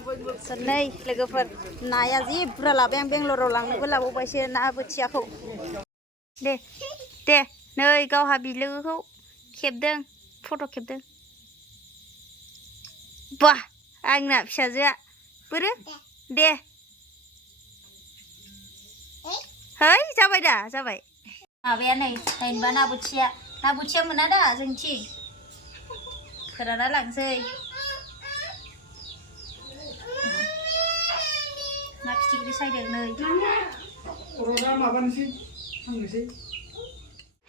Senai logoफोर नाया जि बुरजा लाबाय आं बेंगलराव लांनोबो लाबावबायसो ना बोथियाखौ दे नै गावहा बिलोगोखौ खेबदों फट' खेबदों बा आंना फिसाजोआ बोरो दे है जाबाय दा जाबाय माबाया नै नायनोबा ना बोथिया मोना दा जोंथिं फोराना लांसै ना फिथिख्रि सायदों नै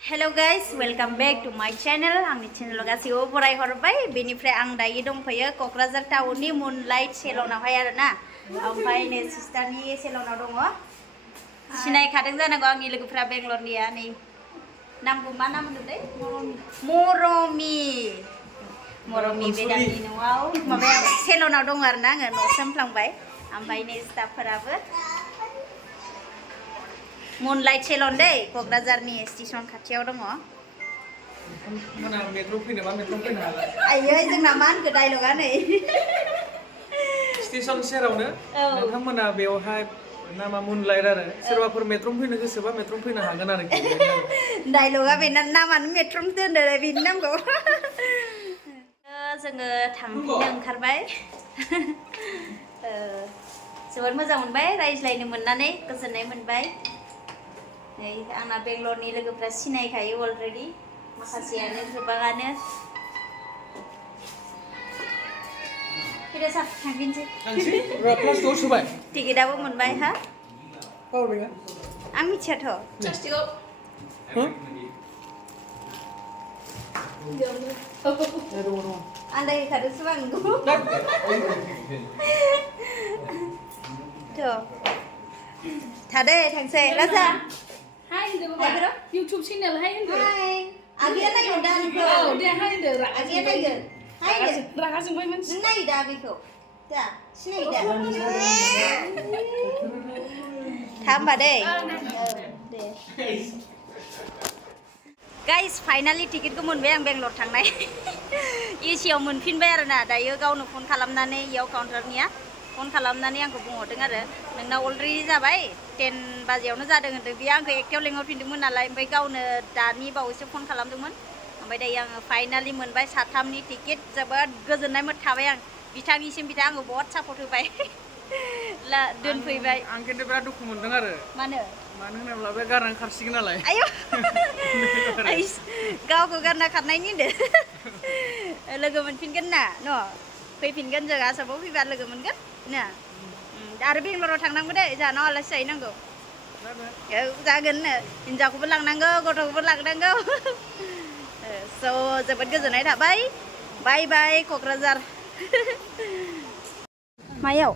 hello guys welcome back to my channel आंनि चैनेलाव गासैबो बरायहरबाय बेनिफ्राय आं दायो दंफैयो क'क्राझार टाउननि मुनलाइट सेलुनावहाय आरोना ओमफ्राय नै सिस्टारनि सेलुनाव दङ सिनायखादों जानांगौ आंनि लोगोफोरा बेंगलरनिया नै नामखौ मा नाम होनदोंलै मरमि बे दानि न'आव माबाया सेलुनाव दङ आरोना आङो न'आवसो होनफ्लांबाय ओमफ्राय नै स्टाफफोराबो मुनलाइट सेलन दै क'क्राझारनि स्टेसन खाथियाव दङ आयै जोंना मा होनखो डायलगा नै स्टेसन सेरावनो नोंथांमोना बेवहाय नामा मुनलाइट आरो सोरबाफोर मेट्रम फैनो गोसोबा मेट्रम फैनो हागोन आरोखि डायलगा बेना नामानो मेट्रम दोनदो बेनि नामखौ जोङो थांफिननो ओंखारबाय जोबोद मोजां मोनबाय रायज्लायनो मोननानै गोजोननाय मोनबाय नै आंना बेंगलरनि लोगोफ्रा सिनायखायो अलरेडि माखासेयानो गोबाङानो फैदो सार थांफिनसै टिकेटआबो मोनबाय हा आं मिथियाथ' आन्दायखादोंसो आं थादे थांसै राजा हाय होनदो YouTube चेनेल हाय होनदो हाय आगैया नायगोन दा नोंखौ औ दे हाय होनदो आगैया नायगोन हाय रागा जोंबाय मानसि नाय दा बेखौ दा सिनायो दा था होमबा दे दे गाइस फाइनालि टिकेटखौ मोनबाय आं बेंगलर थांनाय एसियाव मोनफिनबाय आरोना दायो गावनो फन खालामनानै इयाव काउन्टारनिया फन खालामनानै आंखौ बुंहरदों आरो नोंना अलरेडि जाबाय 10 बाजियावनो जादों होनदों बियो आंखौ एकटायाव लेंहरफिनदोंमोन नालाय ओमफ्राय गावनो दानि बावैसो फन खालामदोंमोन ओमफ्राय दायो आङो फाइनालि मोनबाय साथामनि टिकेट जोबोद गोजोननाय थाबाय आं बिथांनिसिम बिथाङा आंखौ बहुत सापर्ट होबाय दोनफैबाय आं खिन्थु बिराद दुखु मोनदों आरो मानो होनोब्ला बे गारना खारसिगोन नालाय आयौ गावखौ गारना खारनायनि होनदो लोगो मोनफिनगोन ना न' फैफिनगोन जों आसामाव फैबा लोगो मोनगोन ना आरो बेंगलराव थांनांगौ दे जोंहानाव आलासि जाहैनांगौ जागोन हिनजावखौबो लांनांगौ गथ'खौबो लांनांगौ स' जोबोद गोजोननाय थाबाय बाय बाय क'क्राझार मायाव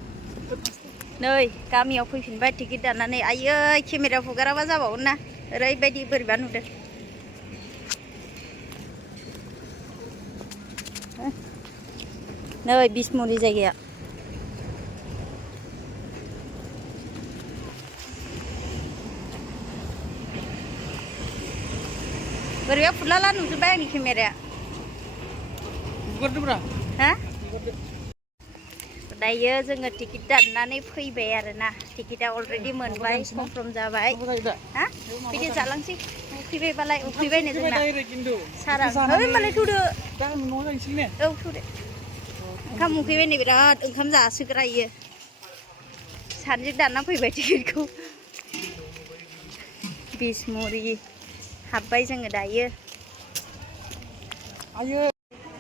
नै गामियाव फैफिनबाय टिकेट दाननानै आयै केमेरायाव हुगाराबा जाबावगोन ना ओरैबायदि बोरैबा नुदों नै बिसमुरि जायगाया बोरैबा फुरलाला नुजोब्बाय आंनि केमेराया हा दायो जोङो टिकेट दाननानै फैबाय आरोना टिकेटआ अलरेडि मोनबाय कनफार्म जाबाय हा फैदो जालांसै उखैबायबालाय उखैबायनो जोंना सारा होमबालाय थौदो औ थौदो ओंखाम उखैबायनो बिराद ओंखाम जासोग्रायो सानजों दानना फैबाय टिकेटखौ बिसमुरि हाबबाय जोङो दायो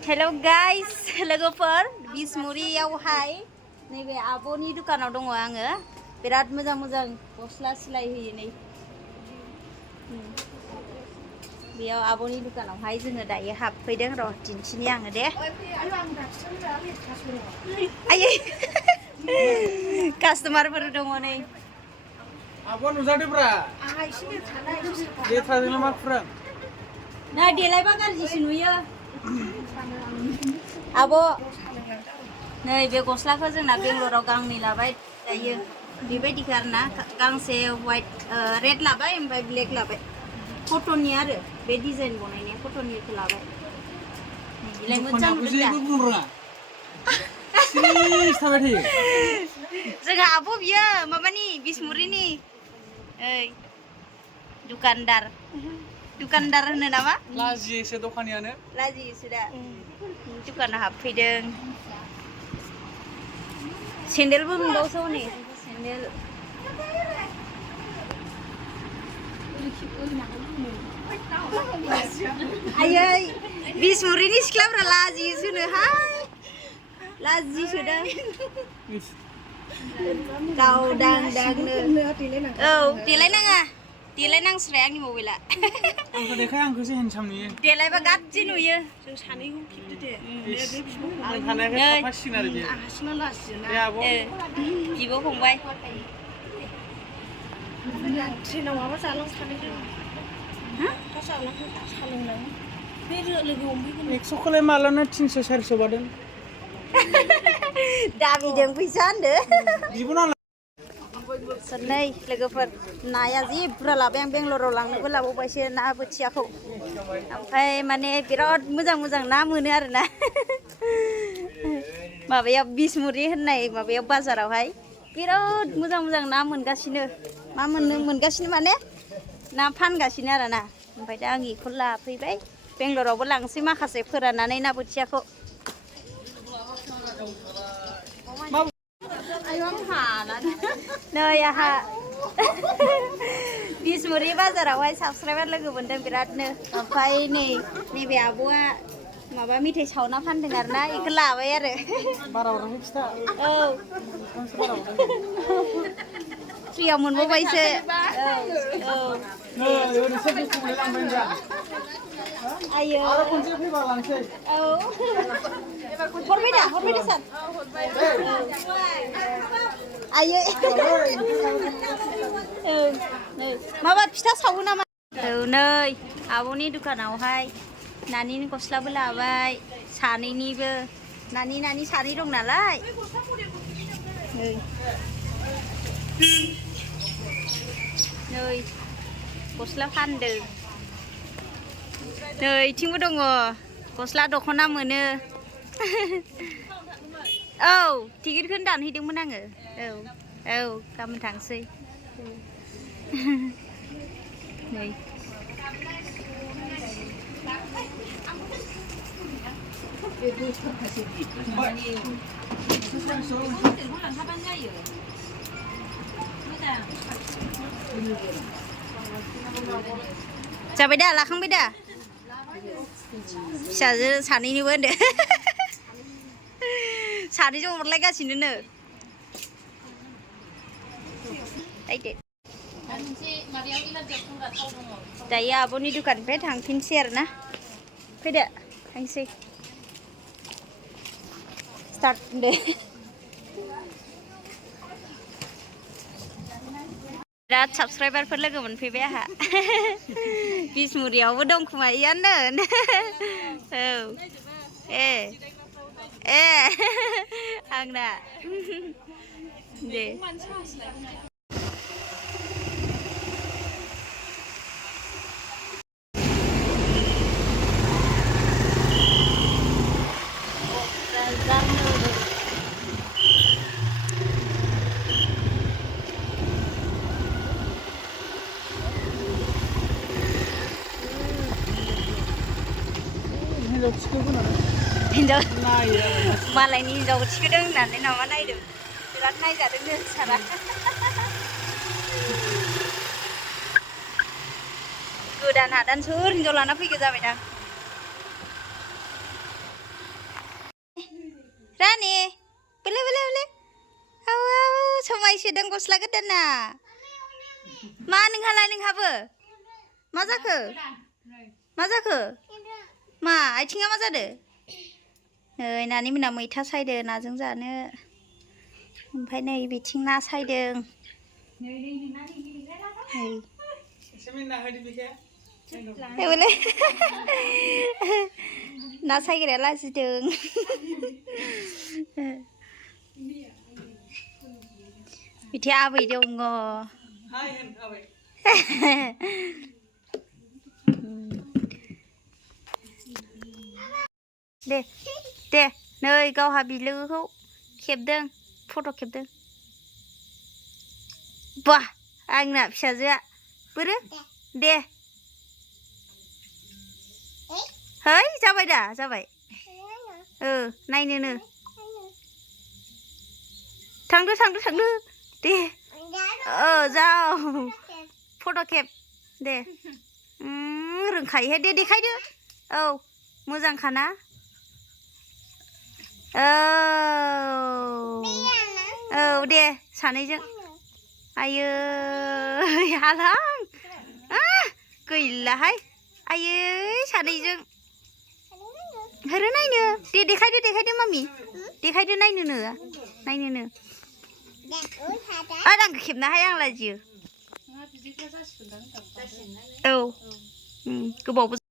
हेल' गाइस लोगोफोर बिसमुरियावहाय नैबे आब'नि दुखानाव दङ आङो बिराद मोजां मोजां गस्ला सिलाय होयो नै बेयाव आब'नि दुखानावहाय जोङो दायो हाबफैदों र' दिन्थिनि आङो दे आयै कास्टमारफोर दङ नै आब'आ नुजादोब्रा लेथ्राजोंनो मा खुरां नै देलायबा गाज्रिसो नुयो आब' नै बे गस्लाखौ जोंना बेंगलराव गांनै लाबाय दायो बेबायदिखौ आरोना गांसे वाइट रेड लाबाय ओमफ्राय ब्लेक लाबाय कटननि आरो बे डिजाइन बनायनाया कटननिखौ लाबाय बिलाय मोजां नुदों दा सिरिस थाबाय थायो जोंहा आब' बियो माबानि बिसमुरिनि ओइ दुकानदार होनो नामा लाजियोसो दखानियानो लाजियोसो दा दुकानाव हाबफैदों सेन्देलबो मोनबावसो हनै सेन्देल आयै बिसमुरिनि सिख्लाफ्रा लाजियोसोनोहाय लाजिसोदों गावदांदांनो औ देलायनांस्राय आंनि मबाइला आंखौ देखाय आंखौसो हेन्डसाम नुयो देलायबा गाज्रि नुयो जों सानैखौ खेबदो दे आं थानायखाय थाफासिगोन आरो बेयो हारसिंना लासियोना दे आब' बिब' फंबाय ट्रेनाव माबा जालां सानैजों दा जालांखौ सालोंनां बे लोगो हमफैगोन 100खौलाय मालानो 300 400 बादों दाबिदों फैसा होनदो बिबो नालाय नै लोगोफोर नाया जि बुरजा लाबाय आं बेंगलराव लांनोबो लाबावबायसो ना बोथियाखौ ओमफ्राय माने बिराद मोजां ना मोनो आरोना माबायाव बिसमुरि होननाय माबायाव बाजारावहाय बिराद मोजां ना मोनगासिनो मोनगासिनो माने ना फानगासिनो आरोना ओमफ्राय दा आं बेखौ लाफैबाय बेंगलरावबो लांसै माखासे फोराननानै ना बोथियाखौ नै आहा बिसमुरि बाजारावहाय साबसक्राइबार लोगो मोनदों बिरादनो ओमफ्राय नैबे आब'आ माबा मेथाइ सावना फानदों आरोना बेखौ लाबाय आरो औ फ्रियाव मोनबावबायसो आयो औ हरबाय दा सार आयो माबा फिथा सावो नामा औ नै आब'नि दुखानावहाय नानिनि गस्लाबो लाबाय सानैनिबो नानि सानै दं नालाय नै गस्ला फानदों नै इथिंबो दङ गस्ला दख'ना मोनो औ टिकेटखौनो दानहैदोंमोन आङो औ गाबोन थांसै नै जाबाय दा लाखांबाय दा फिसाजो सानैनोबो होनदो सानैजों हरलायगासिनो दायो आब'नि दुखाननिफ्राय थांफिनसै आरोना फैदो थांसै स्टार्ट होनदो बिराद साबसक्राइबारफोर लोगो मोनफैबाय आंहा बिसमुरियावबो दं खोमा इयानो औ ए आंना दे हिन्जाव मालायनि हिन्जावखौ थिखोदों होननानै नामा नायदों बिराद नायजादोंनो सारा गोदान हादान सोर हिन्जाव लाना फैगो जाबायदां रानि बोले औ समायसोदों गस्ला गोदाना मा नोंहाबो मा जाखो मा आथिङा मा जादो नै नानि मोना मैथा सायदो नाजों जानो ओमफ्राय नै बिथिं ना सायदों ना सायग्राया लाजिदों बिदि आबै दङ दे नै गावहा बिलोगोखौ खेबदों फट' खेबदों बा आंना फिसाजोआ बोरो दे है जाबाय दा जाबाय नायनोनो थांदो दे जाव फट' खेब दे रोंखायोहाय दे देखायदो औ मोजांखाना औ दे सानैजों आयै हालां गैलाहाय आयै सानैजों हेरो नायनो दे देखायदो मामि देखायदो नायनोनो आंखौ खेबनाहाय आं लाजियो औ गोबावबो